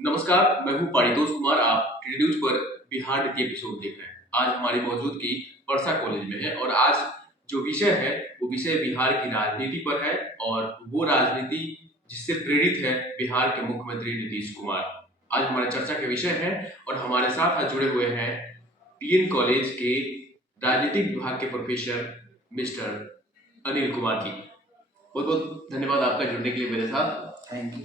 नमस्कार, मैं हूं पारितोष कुमार। आप टीडी न्यूज पर बिहार नीति एपिसोड देख रहे हैं। आज हमारी मौजूदगी परसा कॉलेज में है और आज जो विषय है वो विषय बिहार की राजनीति पर है और वो राजनीति जिससे प्रेरित है बिहार के मुख्यमंत्री नीतीश कुमार। आज हमारे चर्चा के विषय है और हमारे साथ आज जुड़े हुए हैं पीएन कॉलेज के राजनीतिक विभाग के प्रोफेसर मिस्टर अनिल कुमार जी। बहुत बहुत धन्यवाद आपका जुड़ने के लिए मेरे साथ। Thank you.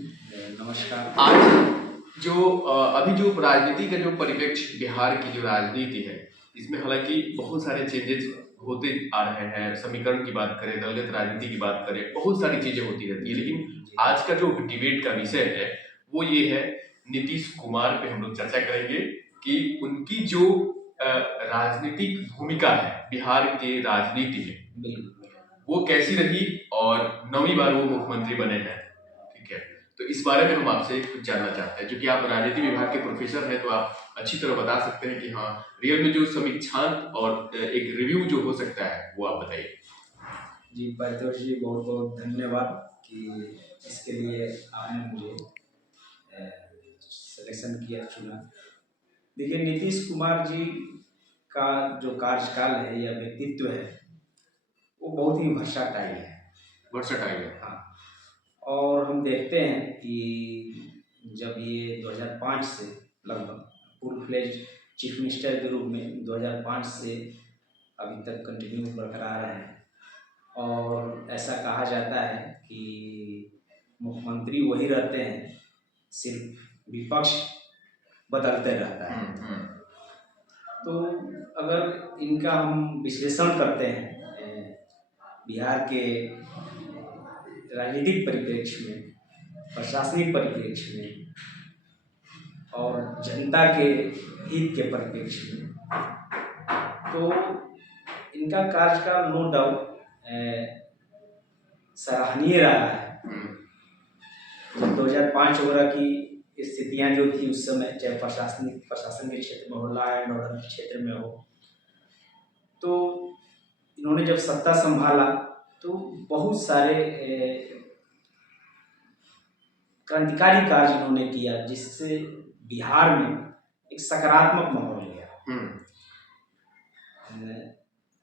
नमस्कार। आज जो अभी जो राजनीति का जो परिप्रेक्ष्य बिहार की जो राजनीति है इसमें हालांकि बहुत सारे चेंजेस होते आ रहे हैं। समीकरण की बात करें, दलगत राजनीति की बात करें, बहुत सारी चीजें होती रहती है, लेकिन आज का जो डिबेट का विषय है वो ये है नीतीश कुमार पे हम लोग चर्चा करेंगे कि उनकी जो राजनीतिक भूमिका है बिहार के राजनीति में वो कैसी रही और 9वीं बार वो मुख्यमंत्री बने हैं। ठीक है, तो इस बारे में हम आपसे कुछ जानना चाहते हैं। क्योंकि आप राजनीति विभाग के प्रोफेसर हैं तो आप अच्छी तरह बता सकते हैं कि हाँ रियल में जो समीक्षांत और एक रिव्यू जो हो सकता है वो आप बताइए। जी पारितोष जी, बहुत बहुत धन्यवाद कि इसके लिए आपने मुझे सिलेक्शन किया, चुना। देखिए, नीतीश कुमार जी का जो कार्यकाल है या व्यक्तित्व है वो बहुत ही वर्साटाइल है। हाँ। और हम देखते हैं कि जब ये 2005 से लगभग फुल फ्लेज चीफ मिनिस्टर के रूप में 2005 से अभी तक कंटिन्यू बरकरार है। और ऐसा कहा जाता है कि मुख्यमंत्री वही रहते हैं, सिर्फ विपक्ष बदलते रहता है। तो अगर इनका हम विश्लेषण करते हैं बिहार के राजनीतिक परिप्रेक्ष्य में, प्रशासनिक परिप्रेक्ष्य में और जनता के हित के परिप्रेक्ष्य में, तो इनका कार्यकाल नो डाउट सराहनीय रहा है। जब 2005 वगैरह की स्थितियां जो थी उस समय, चाहे प्रशासन के क्षेत्र में हो, लॉ एंड ऑर्डर के क्षेत्र में हो, तो इन्होंने जब सत्ता संभाला तो बहुत सारे क्रांतिकारी कार्य इन्होंने किया जिससे बिहार में एक सकारात्मक माहौल गया।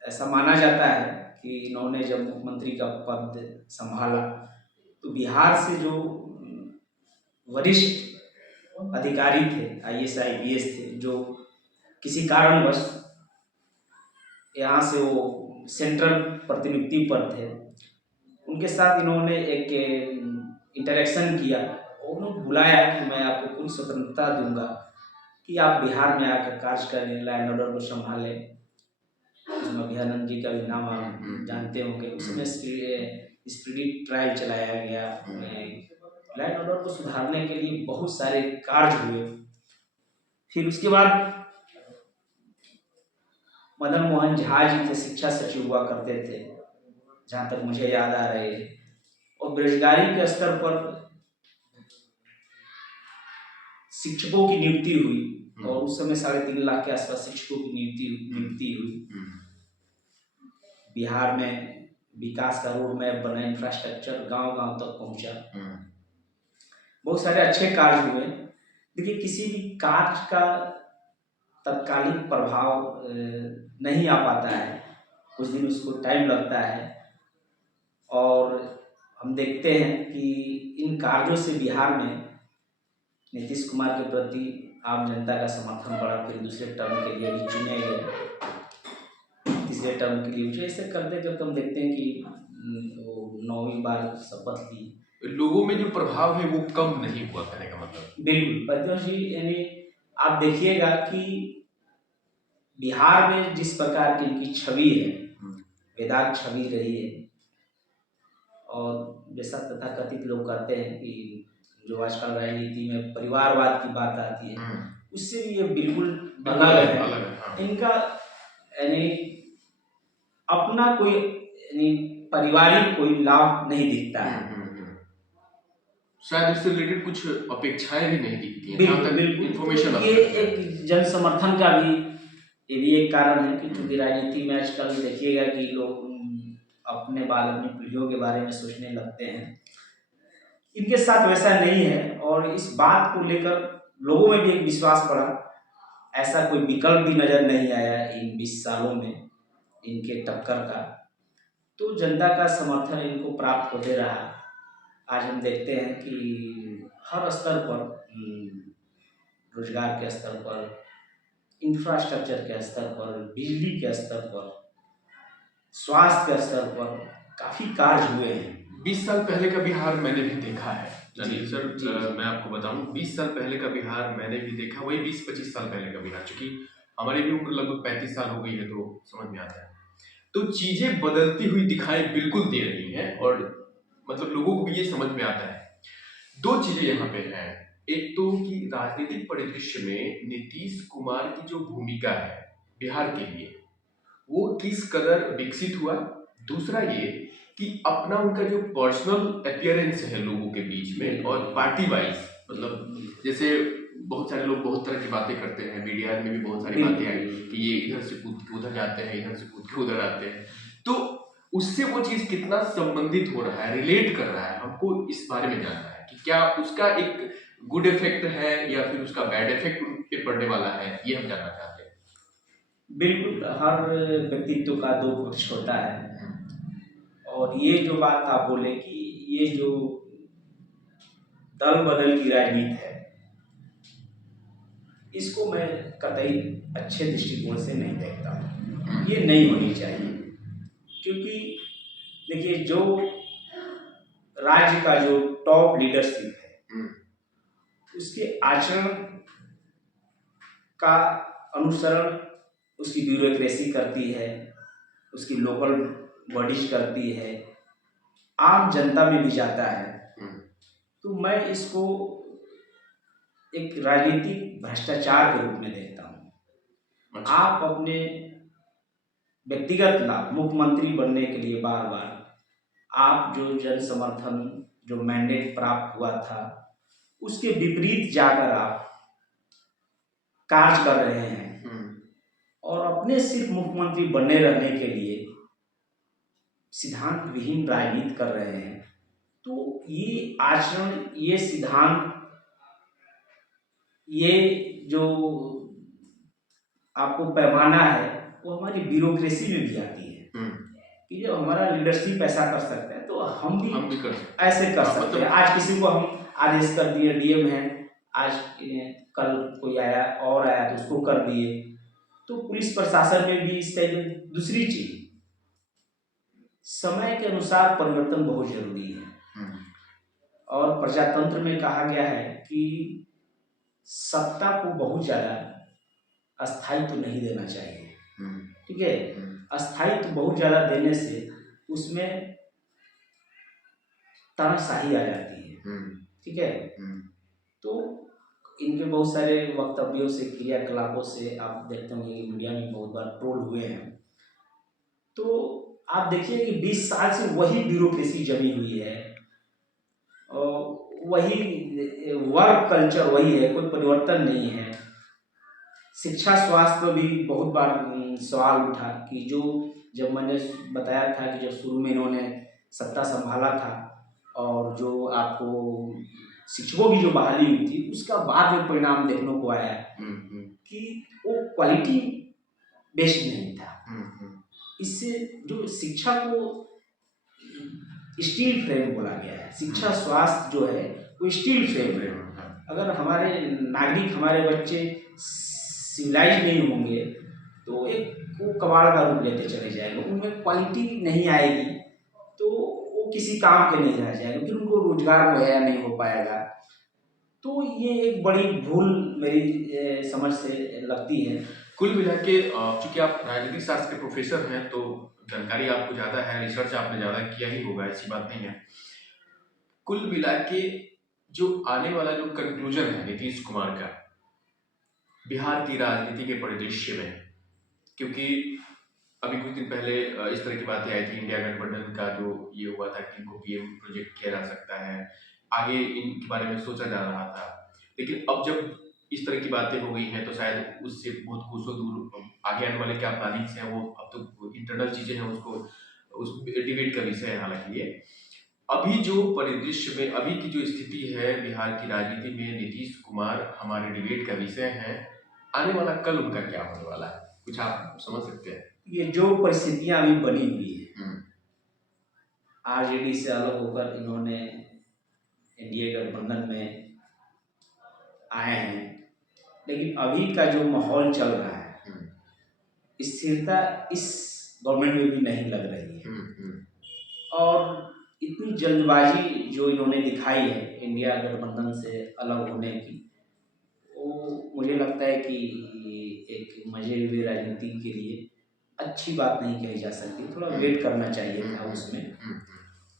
ऐसा माना जाता है कि इन्होंने जब मुख्यमंत्री का पद संभाला तो बिहार से जो वरिष्ठ अधिकारी थे, IAS IPS थे, जो किसी कारणवश यहाँ से वो सेंट्रल प्रतिनियुक्ति पर थे, उनके साथ इन्होंने एक इंटरेक्शन किया। उन्होंने बुलाया कि मैं आपको पूरी स्वतंत्रता दूंगा कि आप बिहार में आकर कार्य करें, लॉ एंड ऑर्डर को संभालें। उसमें अभयानंद जी का भी नाम आप जानते होंगे। उसमें स्पिरिट ट्रायल चलाया गया, लॉ एंड ऑर्डर को सुधारने के लिए बहुत सारे कार्य हुए। फिर उसके बाद मदन मोहन झा जी थे, शिक्षा सचिव हुआ करते थे जहाँ तक मुझे याद आ रहे हैं। और बेरोजगारी के स्तर पर शिक्षकों की नियुक्ति हुई और उस समय 3.5 लाख के आसपास शिक्षकों की नियुक्ति हुई। बिहार में विकास का रोड मैप बना, इंफ्रास्ट्रक्चर गांव-गांव तक पहुंचा, बहुत सारे अच्छे कार्य हुए। देखिए, किसी भी कार्य का तत्कालिक प्रभाव नहीं आ पाता है, कुछ दिन उसको टाइम लगता है। और हम देखते हैं कि इन कार्यों से बिहार में नीतीश कुमार के प्रति आम जनता का समर्थन बढ़ा। फिर दूसरे टर्म के लिए भी चुने गए, तीसरे टर्म के लिए ऐसे करते करते हम देखते हैं कि वो 9वीं बार शपथ ली। लोगों में जो प्रभाव है वो कम नहीं हुआ, कहने का मतलब। बिल्कुल पारितोष जी, यानी आप देखिएगा कि बिहार में जिस प्रकार की इनकी छवि है, वेदांत छवि रही है, और जैसा तथाकथित लोग कहते हैं कि जो आजकल राजनीति में परिवारवाद की बात आती है, उससे भी ये बिल्कुल अलग है। इनका यानी अपना कोई यानी पारिवारिक कोई लाभ नहीं दिखता है। शायद उससे रिलेटेड कुछ अपेक्षाएं भी नहीं दिखती हैं। बिल्कुल इन्फॉर्मेशन ये एक जन समर्थन का भी ये भी एक कारण है कि चूंकि राजनीति में आजकल देखिएगा कि लोग अपने बाल अपनी पीढ़ियों के बारे में सोचने लगते हैं। इनके साथ वैसा नहीं है, और इस बात को लेकर लोगों में भी एक विश्वास बढ़ा। ऐसा कोई विकल्प भी नजर नहीं आया इन 20 सालों में इनके टक्कर का। तो जनता का समर्थन इनको प्राप्त होते रहा। आज हम देखते हैं कि हर स्तर पर, रोजगार के स्तर पर, इंफ्रास्ट्रक्चर के स्तर पर, बिजली के स्तर पर, स्वास्थ्य के स्तर पर काफी कार्य हुए हैं। 20 साल पहले का बिहार मैंने भी देखा है अनिल सर। जी। मैं आपको बताऊं, 20 साल पहले का बिहार मैंने भी देखा, वही 20-25 साल पहले का बिहार, चूंकि हमारी भी उम्र लगभग 35 साल हो गई है तो समझ में आता है। तो चीजें बदलती हुई दिखाई बिल्कुल दे रही हैं, और मतलब लोगों को भी ये समझ में आता है। दो चीजें यहाँ पे हैं। एक तो कि राजनीतिक परिदृश्य में नीतीश कुमार की जो भूमिका है बिहार के लिए, वो किस कदर विकसित हुआ। दूसरा ये कि अपना उनका जो पर्सनल अपीयरेंस है लोगों के बीच में, और पार्टी वाइज, मतलब जैसे बहुत सारे लोग बहुत तरह की बातें करते हैं, मीडिया में भी बहुत सारी बातें आई कि ये इधर से कूद के उधर जाते हैं, इधर से कूद के उधर आते हैं, तो उससे वो चीज कितना संबंधित हो रहा है, रिलेट कर रहा है, हमको इस बारे में जानना है कि क्या उसका एक गुड इफेक्ट है या फिर उसका बैड इफेक्ट उन पे पड़ने वाला है, ये हम जानना चाहते हैं। बिल्कुल, हर व्यक्तित्व का दो पक्ष होता है, और ये जो बात आप बोले कि ये जो दल बदल की राजनीति है, इसको मैं कतई अच्छे दृष्टिकोण से नहीं देखता हूँ। ये नहीं होनी चाहिए, क्योंकि देखिए, जो राज्य का जो टॉप लीडरशिप है, उसके आचरण का अनुसरण उसकी ब्यूरोक्रेसी करती है, उसकी लोकल बॉडीज करती है, आम जनता में भी जाता है। तो मैं इसको एक राजनीतिक भ्रष्टाचार के रूप में देखता हूँ। अच्छा। आप अपने व्यक्तिगत लाभ, मुख्यमंत्री बनने के लिए बार बार आप जो जन समर्थन, जो मैंडेट प्राप्त हुआ था, उसके विपरीत जाकर आप कार्य कर रहे हैं, और अपने सिर्फ मुख्यमंत्री बने रहने के लिए सिद्धांत विहीन राजनीति कर रहे हैं। तो ये आचरण, ये सिद्धांत, ये जो आपको पैमाना है, वो हमारी ब्यूरोक्रेसी में भी आती है कि जब हमारा लीडरशिप ऐसा कर सकता है तो हम भी कर सकते ऐसे कर सकते हैं। आज किसी को हम आदेश कर दिए, डीएम है, आज कल कोई आया और आया तो उसको कर दिए। तो पुलिस प्रशासन में भी इस टाइप। दूसरी चीज, समय के अनुसार परिवर्तन बहुत जरूरी है, और प्रजातंत्र में कहा गया है कि सत्ता को बहुत ज्यादा अस्थायित्व नहीं देना चाहिए। ठीक है, अस्थायित्व बहुत ज्यादा देने से उसमें तानाशाही आ जाती है। ठीक है, तो इनके बहुत सारे वक्तव्यों से, क्रियाकलापों से आप देखते होंगे कि मीडिया में बहुत बार ट्रोल हुए हैं। तो आप देखिए कि 20 साल से वही ब्यूरोक्रेसी जमी हुई है, और वही वर्क कल्चर वही है, कोई परिवर्तन नहीं है। शिक्षा स्वास्थ्य पर भी बहुत बार सवाल उठा कि जो, जब मैंने बताया था कि जब शुरू में इन्होंने सत्ता संभाला था, और जो आपको शिक्षकों की जो बहाली हुई थी, उसका बाद में परिणाम देखने को आया कि वो क्वालिटी बेस्ड नहीं था। इससे जो शिक्षा को स्टील फ्रेम बोला गया है, शिक्षा स्वास्थ्य जो है वो स्टील फ्रेम है। अगर हमारे नागरिक, हमारे बच्चे सिविलाइज नहीं होंगे तो एक वो कबाड़ का रूप लेते चले जाएंगे, उनमें क्वालिटी नहीं आएगी, तो वो किसी काम के नहीं रह जाएंगे, फिर उनको रोजगार मुहैया नहीं हो पाएगा। तो ये एक बड़ी भूल मेरी समझ से लगती है। कुल मिला के चूंकि आप राजनीतिक शास्त्र के प्रोफेसर हैं तो जानकारी आपको ज़्यादा है, रिसर्च आपने ज़्यादा किया ही होगा, ऐसी बात नहीं है। कुल मिला के जो आने वाला जो कंक्लूजन है नीतीश कुमार का बिहार की राजनीति के परिदृश्य में, क्योंकि अभी कुछ दिन पहले इस तरह की बातें आई थी, इंडिया गठबंधन का जो ये हुआ था कि इनको पीएम प्रोजेक्ट किया जा सकता है, आगे इनके बारे में सोचा जा रहा था, लेकिन अब जब इस तरह की बातें हो गई हैं तो शायद उससे बहुत कोसों दूर आगे आने वाले क्या प्लानिंग्स हैं वो अब तो इंटरनल चीजें हैं, उसको उस डिबेट का विषय है हालांकि ये। अभी जो परिदृश्य में अभी की जो स्थिति है बिहार की राजनीति में, नीतीश कुमार हमारे डिबेट का विषय है। आने वाला कल उनका क्या होने वाला है, कुछ आप समझ सकते हैं? ये जो परिस्थितियां अभी बनी हुई है, आरजेडी से अलग होकर इन्होंने एनडीए गठबंधन में आए हैं, लेकिन अभी का जो माहौल चल रहा है, स्थिरता इस गवर्नमेंट में भी नहीं लग रही है। और इतनी जल्दबाजी जो इन्होंने दिखाई है इंडिया गठबंधन से अलग होने की, वो मुझे लगता है कि एक मजे हुए राजनीति के लिए अच्छी बात नहीं कही जा सकती। थोड़ा वेट करना चाहिए था उसमें,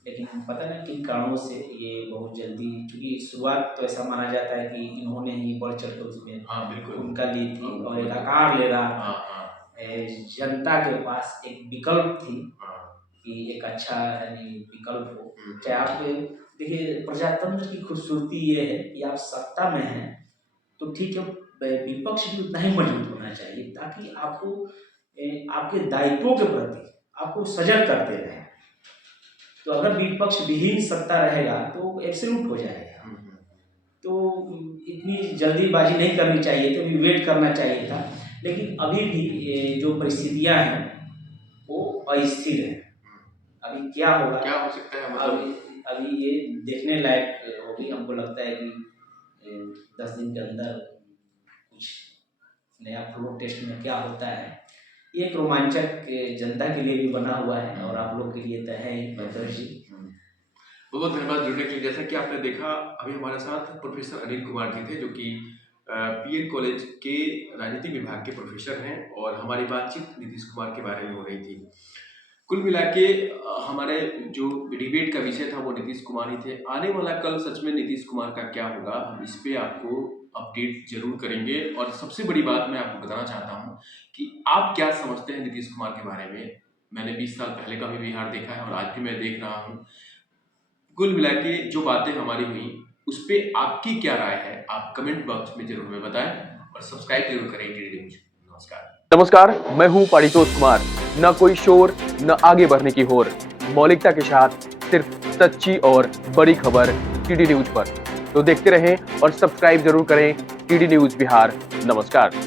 लेकिन पता नहीं किन कारणों से ये बहुत जल्दी, क्योंकि शुरुआत तो ऐसा माना जाता है कि इन्होंने ही बढ़ चढ़ कर उसमें भूमिका ली थी और एक आकार ले रहा था। जनता के पास एक विकल्प थी कि एक अच्छा यानी विकल्प हो। चाहे आप देखिए, प्रजातंत्र की खूबसूरती ये है कि आप सत्ता में हैं तो ठीक है, विपक्ष भी उतना ही मजबूत होना चाहिए ताकि आपको आपके दायित्वों के प्रति आपको सजग करते रहे। तो अगर विपक्ष विहीन सत्ता रहेगा तो एब्सोल्यूट हो जाएगा। तो इतनी जल्दीबाजी नहीं करनी चाहिए थी, अभी वेट करना चाहिए था। लेकिन अभी भी जो परिस्थितियां हैं वो अस्थिर है। अभी क्या होगा, क्या हो सकता है, मतलब अभी ये देखने लायक होगी। हमको लगता है कि 10 दिन के अंदर कुछ नया फ्लोर टेस्ट में क्या होता है, ये एक रोमांचक जनता के लिए भी बना हुआ है और आप लोग के लिए तो है ही। बहुत बहुत धन्यवाद जुड़ने के लिए। जैसा कि आपने देखा, अभी हमारे साथ प्रोफेसर अनिल कुमार जी थे, जो कि पीएन कॉलेज के राजनीति विभाग के प्रोफेसर हैं, और हमारी बातचीत नीतीश कुमार के बारे में हो रही थी। कुल मिला के हमारे जो डिबेट का विषय था वो नीतीश कुमार ही थे। आने वाला कल सच में नीतीश कुमार का क्या होगा, हम इस पे आपको अपडेट जरूर करेंगे। और सबसे बड़ी बात मैं आपको बताना चाहता हूँ कि आप क्या समझते हैं नीतीश कुमार के बारे में। मैंने 20 साल पहले का भी बिहार देखा है और आज भी मैं देख रहा हूँ। कुल मिला के जो बातें हमारी हुई उस पर आपकी क्या राय है, आप कमेंट बॉक्स में जरूर हमें बताएं और सब्सक्राइब जरूर करें टीडी न्यूज। नमस्कार, मैं हूं पारितोष कुमार। न कोई शोर, न आगे बढ़ने की होर, मौलिकता के साथ सिर्फ सच्ची और बड़ी खबर टीडी न्यूज पर। तो देखते रहें और सब्सक्राइब जरूर करें टीडी न्यूज बिहार। नमस्कार।